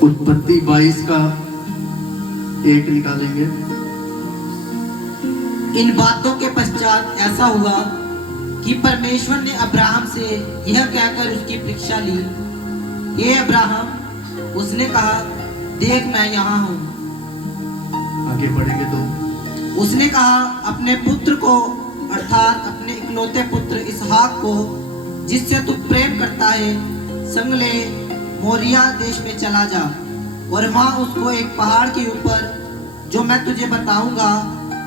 उत्पत्ति 22 का 1 निकालेंगे। इन बातों के पश्चात ऐसा हुआ कि परमेश्वर ने अब्राहम से यह कहकर उसकी परीक्षा ली, हे अब्राहम। उसने कहा, देख मैं यहाँ हूँ। आगे बढ़ेंगे तो उसने कहा, अपने पुत्र को अर्थात अपने इकलौते पुत्र इसहाक को जिससे तू प्रेम करता है संग ले मोरिया देश में चला जा और वहाँ उसको एक पहाड़ के ऊपर जो मैं तुझे बताऊंगा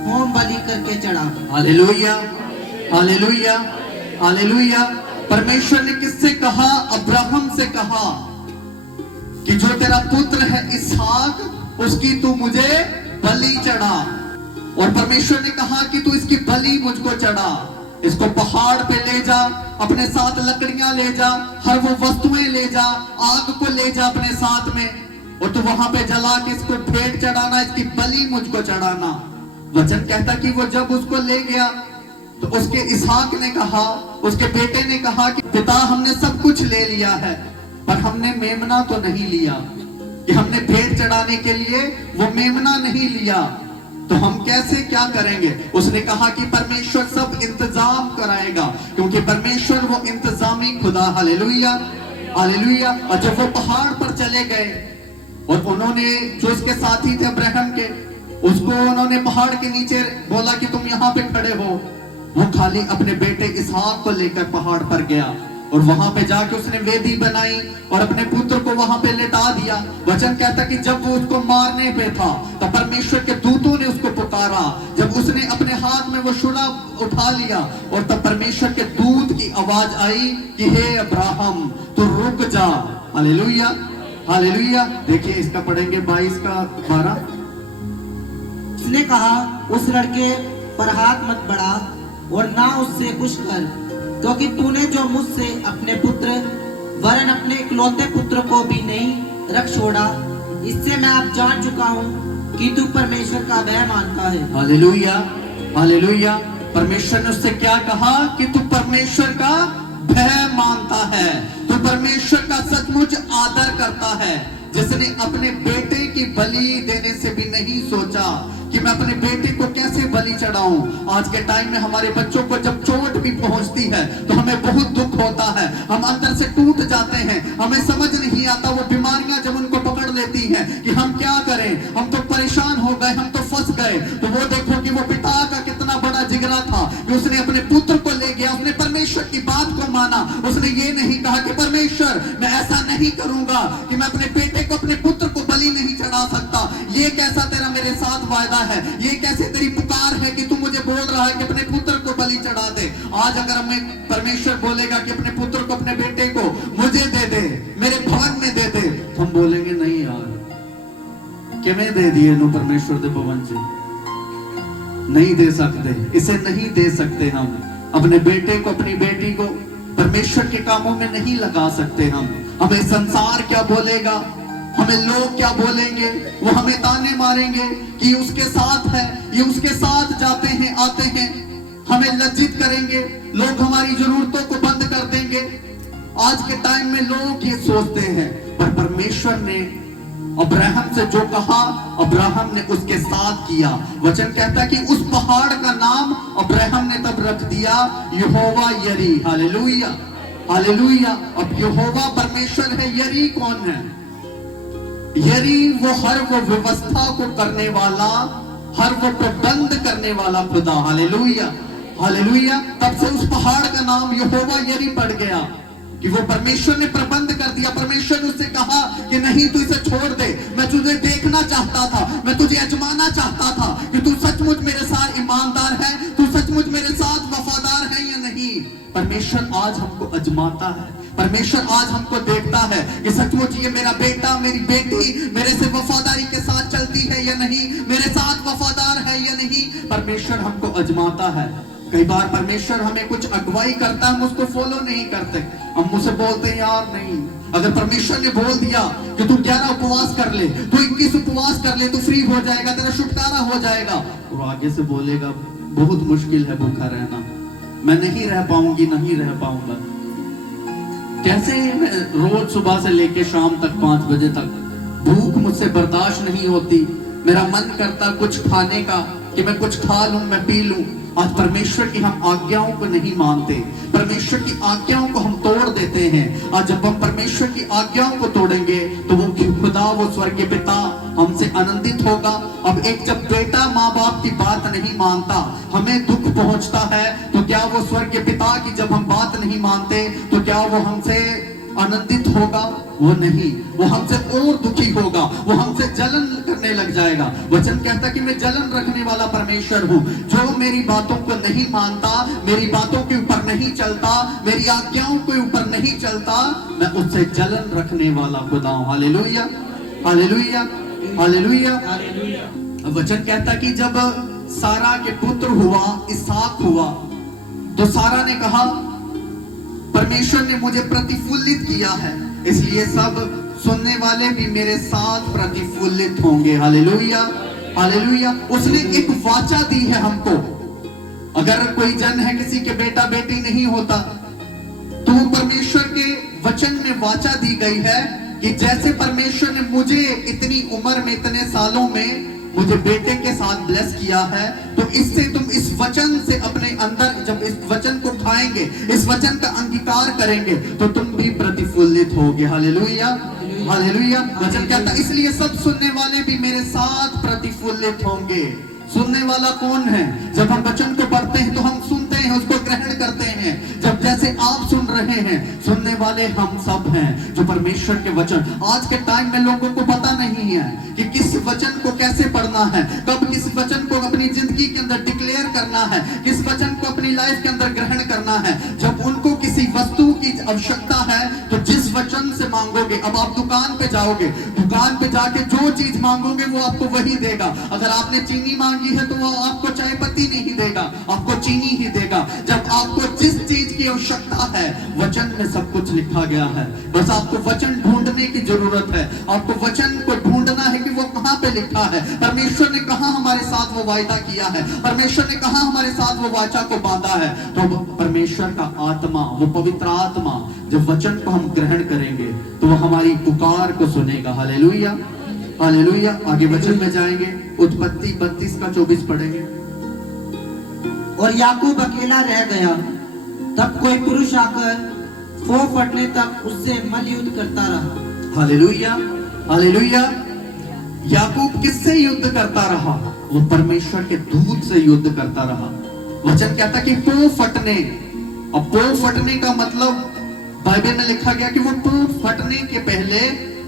होम बलि करके चढ़ा। Hallelujah, hallelujah, hallelujah. परमेश्वर ने किससे कहा? अब्राहम से कहा कि जो तेरा पुत्र है इसहाक उसकी तू मुझे बलि चढ़ा। और परमेश्वर ने कहा कि तू इसकी बलि मुझको चढ़ा, इसको पहाड़ पे ले जा, अपने साथ लकड़ियां ले जा, हर वो वस्तुएं ले जा, आग को ले जा अपने साथ में, और तू वहां पे जला के इसको भेंट चढ़ाना, इसकी बलि मुझको चढ़ाना। वचन कहता कि वो जब उसको ले गया तो उसके इसहाक ने कहा, उसके बेटे ने कहा कि पिता हमने सब कुछ ले लिया है पर हमने मेमना तो नहीं लिया, कि हमने भेंट चढ़ाने के लिए वो मेमना नहीं लिया, तो हम कैसे क्या करेंगे? उसने कहा कि परमेश्वर सब इंतजाम कराएगा, क्योंकि परमेश्वर वो इंतजामी खुदा। Hallelujah, hallelujah. और जब वो पहाड़ पर चले गए और उन्होंने जो उसके साथी थे अब्राहम के, उसको उन्होंने पहाड़ के नीचे बोला कि तुम यहाँ पे खड़े हो, वो खाली अपने बेटे इसहाक को लेकर पहाड़ पर गया और वहां पे जाके उसने वेदी बनाई और अपने पुत्र को वहां पे लेटा दिया। वचन कहता कि जब वो उसको मारने पे था तब परमेश्वर के दूतों ने उसको पुकारा। जब उसने अपने हाथ में वो शुड़ा उठा लिया और तब परमेश्वर के दूत की आवाज आई कि हे अब्राहम तू रुक जा। Hallelujah, hallelujah. देखिए इसका पढ़ेंगे 22 का 12। उसने कहा, उस लड़के पर हाथ मत बढ़ा और ना उससे कुछ कर, क्योंकि तूने जो मुझसे अपने पुत्र वरन अपने इकलौते पुत्र को भी नहीं रख छोड़ा, इससे मैं अब जान चुका हूँ कि तू परमेश्वर का भय मानता है। Hallelujah, hallelujah. परमेश्वर ने उससे क्या कहा? कि तू परमेश्वर का भय मानता है, तू परमेश्वर का सचमुच आदर करता है, जिसने अपने बेटे की बलि देने से भी नहीं सोचा कि मैं अपने बेटे को कैसे बलि चढ़ाऊं। आज के टाइम में हमारे बच्चों को जब चोट भी पहुंचती है तो हमें बहुत दुख होता है, हम अंदर से टूट जाते हैं, हमें समझ नहीं आता वो बीमारियां जब उनको पकड़ लेती हैं कि हम क्या करें, हम तो परेशान हो गए, हम तो फंस गए। तो वो देखो कि वो पिता का कितना बड़ा जिगरा था कि उसने अपने पुत्र को ले गया, उसने परमेश्वर की बात को माना। उसने ये नहीं कहा कि परमेश्वर मैं ऐसा नहीं करूंगा कि मैं अपने बेटे को, अपने पुत्र को बलि नहीं चढ़ा सकता, ये कैसा तेरा मेरे साथ वायदा है, ये कैसे तेरी पुकार है कि तू मुझे बोल रहा है कि अपने पुत्र को बलि चढ़ा दे। आज अगर हमें परमेश्वर बोलेगा कि अपने पुत्र को, अपने बेटे को मुझे दे दे, मेरे भवन में दे दे, तो हम बोलेंगे नहीं यार, किवें दे दिए नो परमेश्वर दे भवन जी, नहीं दे सकते, इसे नहीं दे सकते। हम अपने बेटे को, अपनी बेटी को परमेश्वर के कामों में नहीं लगा सकते। हमें संसार क्या बोलेगा, हमें लोग क्या बोलेंगे, वो हमें ताने मारेंगे कि उसके साथ है, ये उसके साथ जाते हैं आते हैं, हमें लज्जित करेंगे, लोग हमारी जरूरतों को बंद कर देंगे। आज के टाइम में लोग ये सोचते हैं, पर परमेश्वर ने अब्राहम से जो कहा अब्राहम ने उसके साथ किया। वचन कहता कि उस पहाड़ का नाम अब्राहम ने तब रख दिया यहोवा यरी। Hallelujah, hallelujah. अब यहोवा परमेश्वर है, यरी कौन है? यरी वो हर वो व्यवस्था को करने वाला, हर वो प्रबंध करने वाला खुदा। Hallelujah, hallelujah. तब से उस पहाड़ का नाम यहोवा यरी पड़ गया कि वो परमेश्वर ने प्रबंध कर दिया। परमेश्वर ने उससे कहा कि नहीं तू इसे छोड़ दे, मैं तुझे देखना चाहता था, मैं तुझे आजमाना चाहता था कि तू सचमुच मेरे साथ ईमानदार है, तू सचमुच मेरे साथ वफादार है या नहीं। परमेश्वर आज हमको आजमाता है, परमेश्वर आज हमको देखता है कि सचमुच ये मेरा बेटा, मेरी बेटी मेरे से वफादारी के साथ चलती है या नहीं, मेरे साथ वफादार है या नहीं। परमेश्वर हमको आजमाता है। कई बार परमेश्वर हमें कुछ अगुवाई करता है, हम उसको फॉलो नहीं करते, हम मुझसे बोलते हैं यार नहीं। अगर परमेश्वर ने बोल दिया कि तू 11 उपवास कर ले, तू 21 उपवास कर ले, तू फ्री हो जाएगा, तेरा छुटकारा हो जाएगा, और आगे से बोलेगा बहुत मुश्किल है भूखा रहना, मैं नहीं रह पाऊंगी, नहीं रह पाऊंगा। कैसे मैं रोज सुबह से लेके शाम तक 5 बजे तक भूख मुझसे बर्दाश्त नहीं होती, मेरा मन करता कुछ खाने का कि मैं कुछ खा लूं, मैं पी लूं। आज परमेश्वर की हम आज्ञाओं को नहीं मानते, परमेश्वर की आज्ञाओं को हम तोड़ देते हैं। आज जब हम परमेश्वर की आज्ञाओं को तोड़ेंगे तो वो खुदा, वो स्वर्गीय पिता हमसे आनंदित होगा। अब एक जब बेटा माँ बाप की बात नहीं मानता, हमें दुख पहुंचता है, तो क्या वो स्वर्गीय पिता की जब हम बात नहीं मानते तो क्या वो हमसे आनंदित होगा? वो नहीं, वो हमसे और दुखी होगा, वो हमसे जलन करने लग जाएगा। वचन कहता कि मैं जलन रखने वाला परमेश्वर हूँ, जो मेरी बातों को नहीं मानता, मेरी बातों के ऊपर नहीं चलता, मेरी आज्ञाओं के ऊपर नहीं चलता, मैं उससे जलन रखने वाला खुदा हूँ। Hallelujah, hallelujah, hallelujah. वचन कहता कि जब सारा के पुत्र हुआ, इसहाक हुआ, तो सारा ने कहा परमेश्वर ने मुझे प्रतिफुल्लित किया है, इसलिए सब सुनने वाले भी मेरे साथ प्रतिफुल्लित होंगे। Hallelujah, hallelujah. उसने एक वाचा दी है हमको। अगर कोई जन है, किसी के बेटा बेटी नहीं होता, तो परमेश्वर के वचन में वाचा दी गई है कि जैसे परमेश्वर ने मुझे इतनी उम्र में, इतने सालों में मुझे बेटे के साथ ब्लेस किया है, तो इससे तुम इस वचन से अपने अंदर जब इस वचन को खाएंगे, इस वचन का अंगीकार करेंगे, तो तुम भी प्रतिफुल्लित होगे। Hallelujah, hallelujah. वचन कहता इसलिए सब सुनने वाले भी मेरे साथ प्रतिफुल्लित होंगे। सुनने वाला कौन है? जब हम वचन को पढ़ते हैं तो हम सुनते हैं, उसको ग्रहण करते हैं। जब जैसे आप सुन रहे हैं, सुनने वाले हम सब हैं जो परमेश्वर के वचन। आज के टाइम में लोगों को पता नहीं है कि किस वचन को कैसे पढ़ना है, कब किस वचन को अपनी जिंदगी के अंदर डिक्लेयर करना है, किस वचन को अपनी लाइफ के अंदर ग्रहण करना है। जब उनको किसी वस्तु की आवश्यकता है तो जिस वचन से मांगोगे, अब आप दुकान पे जाओगे, दुकान पे जाके जो चीज मांगोगे वो आपको वही देगा। अगर आपने चीनी मांगी है तो वो आपको चाय पत्ती नहीं देगा, आपको चीनी ही देगा। जब आपको जिस चीज की आवश्यकता है, वचन में सब कुछ लिखा गया है, बस आपको वचन ढूंढने की जरूरत है। आपको वचन को ढूंढना है कि वो कहां पे लिखा है। परमेश्वर ने कहां हमारे साथ वो वायदा किया है, परमेश्वर ने कहां हमारे साथ वो वाचा को बांधा है। तो परमेश्वर का आत्मा, वो पवित्र आत्मा, जब वचन को हम ग्रहण करेंगे तो वो हमारी पुकार को सुनेगा। Hallelujah, hallelujah. आगे वचन में जाएंगे, उत्पत्ति 32 का 24 पढ़ेंगे। और याकूब अकेला रह गया, तब कोई पुरुष आकर फो फटने तक उससे मल युद्ध करता रहा। Hallelujah, hallelujah. याकूब किससे युद्ध करता रहा? वो परमेश्वर के दूत से युद्ध करता रहा। वचन कहता कि पो फटने। अब पो फटने का मतलब बाइबल में लिखा गया कि वो पो फटने के पहले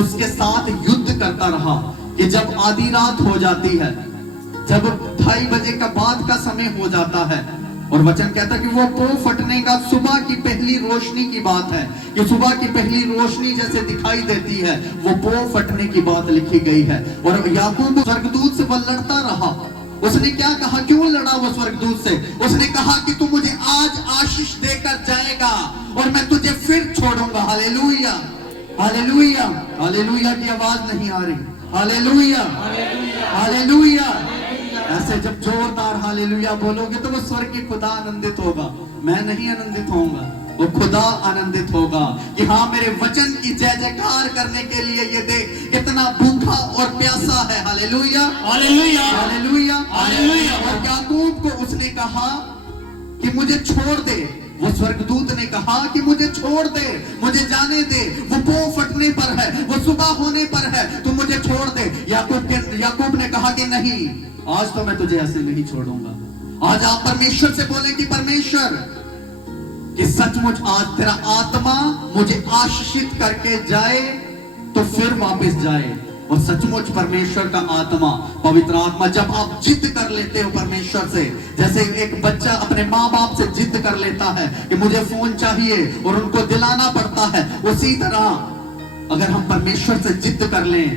उसके साथ युद्ध करता रहा। कि जब आधी रात हो जाती है, जब 2:30 बजे का बाद का समय हो जाता है, और वचन कहता कि वो पो फटने का सुबह की पहली रोशनी की बात है, कि सुबह की पहली रोशनी जैसे दिखाई देती है, वो पो फटने की बात लिखी गई है। और याकूब स्वर्गदूत से वो लड़ता रहा। उसने क्या कहा? क्यों लड़ा वो स्वर्गदूत से? उसने कहा कि तू मुझे आज आशीष देकर जाएगा और मैं तुझे फिर छोड़ूंगा। हालेलुया, हालेलुया, हालेलुया की आवाज नहीं आ रही। Hallelujah, hallelujah. ऐसे जब जोरदार हालेलुया बोलोगे तो वो स्वर्ग की खुदा आनंदित होगा, मैं नहीं आनंदित होऊंगा, वो खुदा आनंदित होगा कि हाँ, मेरे वचन की जय जयकार करने के लिए ये देख कितना भूखा और प्यासा है। Hallelujah, hallelujah, hallelujah, hallelujah. और याकूब को उसने कहा कि मुझे छोड़ दे। वो स्वर्गदूत ने कहा कि मुझे छोड़ दे, मुझे जाने दे, वो पो फटने पर है, वो सुबह होने पर है, तू मुझे छोड़ दे। याकूब ने कहा कि नहीं, आज तो मैं तुझे ऐसे नहीं छोड़ूंगा। आज आप परमेश्वर से बोले कि परमेश्वर, कि सचमुच आज तेरा आत्मा मुझे आशीषित करके जाए तो फिर वापस जाए। और सचमुच परमेश्वर का आत्मा, पवित्र आत्मा, जब आप जिद कर लेते हो परमेश्वर से, जैसे एक बच्चा अपने माँ बाप से जिद कर लेता है कि मुझे फोन चाहिए और उनको दिलाना पड़ता है, उसी तरह अगर हम परमेश्वर से जिद कर लें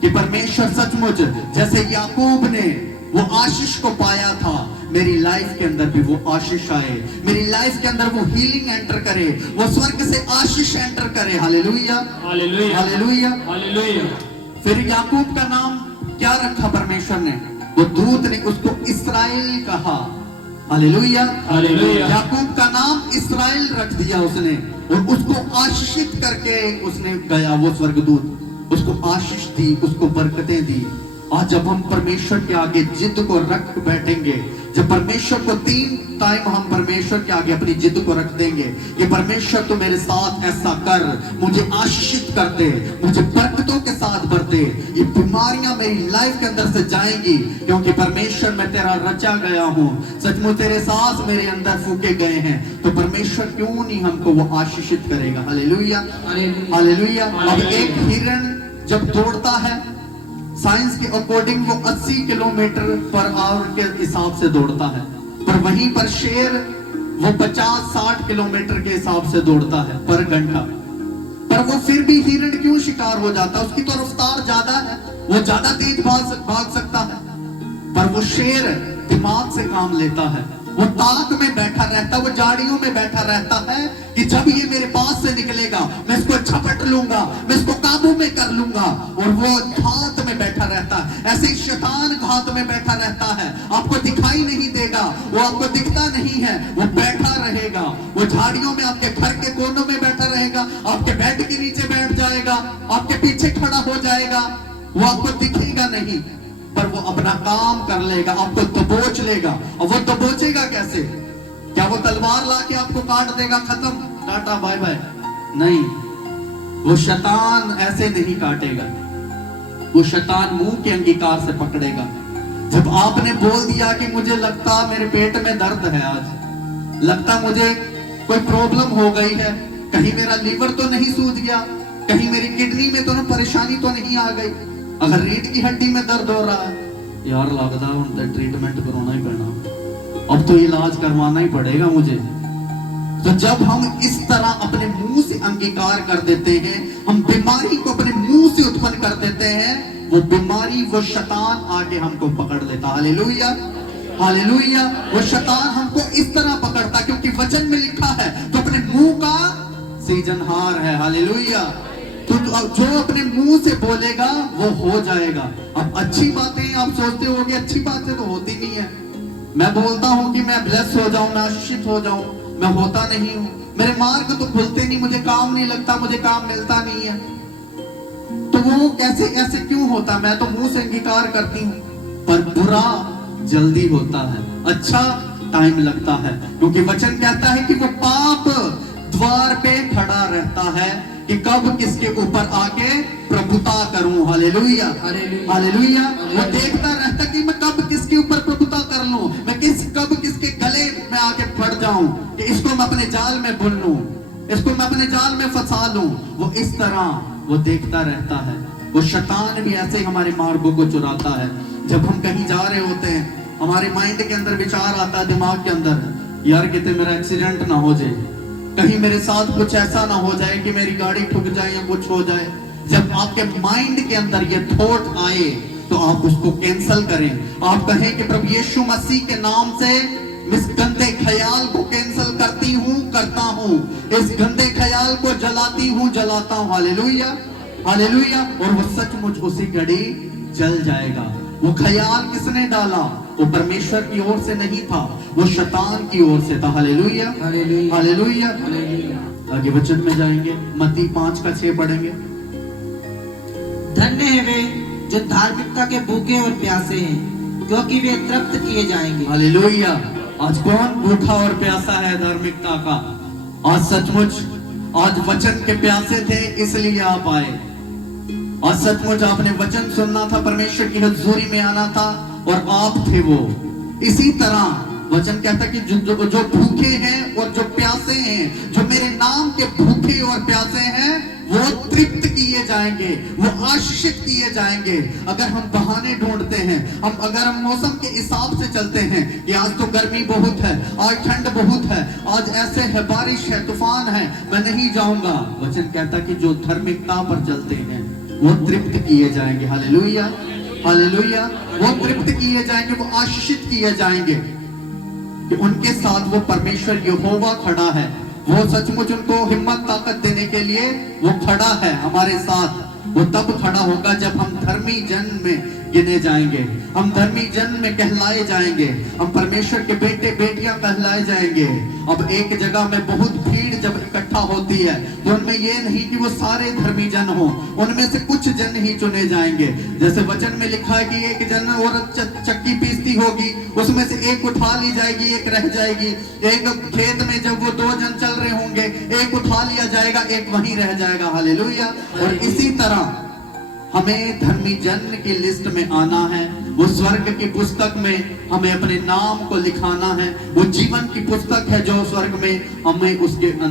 कि परमेश्वर सचमुच जैसे याकूब ने वो आशीष को पाया था, मेरी लाइफ के अंदर भी वो आशीष आए, मेरी लाइफ के अंदर वो हीलिंग एंटर करे, वो स्वर्ग से आशीष एंटर करे। Hallelujah, hallelujah, hallelujah, hallelujah. फिर याकूब का नाम क्या रखा परमेश्वर ने? वो दूत ने उसको इस्राएल कहा। Hallelujah, hallelujah. याकूब का नाम इस्राएल रख दिया उसने, और उसको आशीषित करके उसने गया वो स्वर्गदूत। उसको आशीष दी, उसको बरकतें दी। आज जब हम परमेश्वर के आगे जिद को रख बैठेंगे, जब परमेश्वर को 3 टाइम हम परमेश्वर के आगे अपनी जिद को रख देंगे कि परमेश्वर तू मेरे साथ ऐसा कर, मुझे आशीषित कर दे, मुझे बरकतों के साथ भर दे, ये बीमारियां मेरी लाइफ के अंदर से जाएंगी, क्योंकि परमेश्वर मैं तेरा रचा गया हूं, सचमुच तेरे सांस मेरे अंदर फूके गए हैं, तो परमेश्वर क्यों नहीं हमको वो आशीषित करेगा। Hallelujah, hallelujah. अब एक हिरण जब दौड़ता है, साइंस के अकॉर्डिंग वो 80 किलोमीटर पर आवर के हिसाब से दौड़ता है, पर वहीं पर शेर वो 50-60 किलोमीटर के हिसाब से दौड़ता है पर घंटा। पर वो फिर भी हिरण क्यों शिकार हो जाता है? उसकी तो रफ्तार ज्यादा है, वो ज्यादा तेज भाग सकता है, पर वो शेर दिमाग से काम लेता है, वो ताक में बैठा रहता है, वो झाड़ियों में बैठा रहता है कि जब ये मेरे पास से निकलेगा मैं इसको झपट लूंगा, मैं इसको काबू में कर लूंगा, और वो घात में बैठा रहता है। ऐसे ही शैतान घात में बैठा रहता है, आपको दिखाई नहीं देगा, वो आपको दिखता नहीं है, वो बैठा रहेगा, वो झाड़ियों में आपके घर के कोनों में बैठा रहेगा, आपके बेड के नीचे बैठ जाएगा, आपके पीछे खड़ा हो जाएगा, वो आपको दिखेगा नहीं, पर वो अपना काम कर लेगा, आपको दबोच लेगा। और वो दबोचेगा कैसे? क्या वो तलवार लाके आपको काट देगा, खत्म, टाटा बाय बाय? नहीं, वो शैतान ऐसे नहीं काटेगा, वो शैतान मुंह के अंगीकार से पकड़ेगा। जब आपने बोल दिया कि मुझे लगता मेरे पेट में दर्द है, आज लगता मुझे कोई प्रॉब्लम हो गई है, कहीं मेरा लीवर तो नहीं सूज गया, कहीं मेरी किडनी में तो परेशानी तो नहीं आ गई, अगर रीढ़ की हड्डी में दर्द हो रहा है, यार लगता है ट्रीटमेंट करवाना ही पड़ना, अब तो इलाज करवाना ही पड़ेगा मुझे। तो जब हम इस तरह अपने मुंह से अंगीकार कर देते हैं, हम बीमारी को अपने मुंह से उत्पन्न कर देते हैं, वो बीमारी, वो शैतान आके हमको पकड़ लेता। Hallelujah, hallelujah. वो शैतान हमको इस तरह पकड़ता, क्योंकि वचन में लिखा है तो अपने मुंह का सीजनहार है। हालेलुया। तो जो अपने मुंह से बोलेगा वो हो जाएगा। अब अच्छी बातें आप सोचते होगे, अच्छी बातें तो होती नहीं है। मैं बोलता हूं कि मैं ब्लेस हो जाऊं, मैं आशीषित हो जाऊं, मैं होता नहीं हूं, मेरे मार्ग तो खुलते नहीं, मुझे काम नहीं लगता, मुझे काम मिलता नहीं है। तो वो कैसे, ऐसे क्यों होता? मैं तो मुंह से अंगीकार करती हूं, पर बुरा जल्दी होता है, अच्छा टाइम लगता है, क्योंकि वचन कहता है कि वो पाप द्वार पे खड़ा रहता है कि कब किसके ऊपर आके प्रभुता करूं। Hallelujah, hallelujah. वो देखता रहता कि मैं कब किसके ऊपर प्रभुता कर लूं, मैं कब किसके गले में आके पड़ जाऊं, कि इसको मैं अपने जाल में बुन लूं, इसको मैं अपने जाल में फंसा लूं। वो इस तरह वो देखता रहता है। वो शैतान भी ऐसे ही हमारे मार्गों को चुराता है। जब हम कहीं जा रहे होते हैं, हमारे माइंड के अंदर विचार आता है, दिमाग के अंदर, यार कितने मेरा एक्सीडेंट ना हो जाए, कहीं मेरे साथ कुछ ऐसा ना हो जाए कि मेरी गाड़ी ठुक जाए या कुछ हो जाए। जब आपके माइंड के अंदर ये थॉट आए तो आप उसको कैंसल करें। आप कहें कि प्रभु यीशु मसीह के नाम से इस गंदे ख्याल को कैंसल करती हूँ, करता हूँ, इस गंदे ख्याल को जलाती हूँ, जलाता हूँ। Hallelujah, hallelujah. और वो सचमुच उसी घड़ी जल जाएगा। वो ख्याल किसने डाला? वो परमेश्वर की ओर से नहीं था, वो शैतान की ओर से था। Hallelujah, hallelujah. आगे वचन में जाएंगे, मत्ती 5:6 पढ़ेंगे। धन्य है वे जो धार्मिकता के भूखे और प्यासे हैं, क्योंकि वे तृप्त किए जाएंगे। हालेलुया। आज कौन भूखा और प्यासा है धार्मिकता का? आज सचमुच आज वचन के प्यासे थे, इसलिए आप आए। आज सचमुच आपने वचन सुनना था, परमेश्वर की हजूरी में आना था, और आप थे वो। इसी तरह वचन कहता कि जो भूखे हैं और जो प्यासे हैं, जो मेरे नाम के भूखे और प्यासे हैं, वो तृप्त किए जाएंगे, वो आशीषित किए जाएंगे। अगर हम बहाने ढूंढते हैं, अगर हम मौसम के हिसाब से चलते हैं कि आज तो गर्मी बहुत है, आज ठंड बहुत है, आज ऐसे है, बारिश है, तूफान है, मैं नहीं जाऊंगा, वचन कहता कि जो धार्मिकता पर चलते हैं वो तृप्त किए जाएंगे। Hallelujah, hallelujah. वो तृप्त किए जाएंगे, वो आशीषित किए जाएंगे, कि उनके साथ वो परमेश्वर यहोवा खड़ा है। वो सचमुच उनको हिम्मत ताकत देने के लिए वो खड़ा है हमारे साथ। वो तब खड़ा होगा जब हम धर्मी जन में गिने जाएंगे, हम धर्मी जन में कहलाए जाएंगे, हम परमेश्वर के बेटे बेटियां कहलाए जाएंगे। अब एक जगह में बहुत भीड़ जब इकट्ठा होती है तो उनमें ये नहीं कि वो सारे धर्मी जन हो, उनमें से कुछ जन ही चुने जाएंगे। जैसे वचन में लिखा है कि एक जन औरत चक्की पीसती होगी, उसमें से एक उठा ली जाएगी, एक रह जाएगी। एक खेत में जब वो 2 जन चल रहे होंगे, एक उठा लिया जाएगा, एक वहीं रह जाएगा। हालेलुया। और इसी तरह हमें धर्मी जन की लिस्ट में आना है, वो स्वर्ग की पुस्तक में हमें अपने नाम को लिखाना है। वो जीवन की पुस्तक है जो स्वर्ग में हमें उसके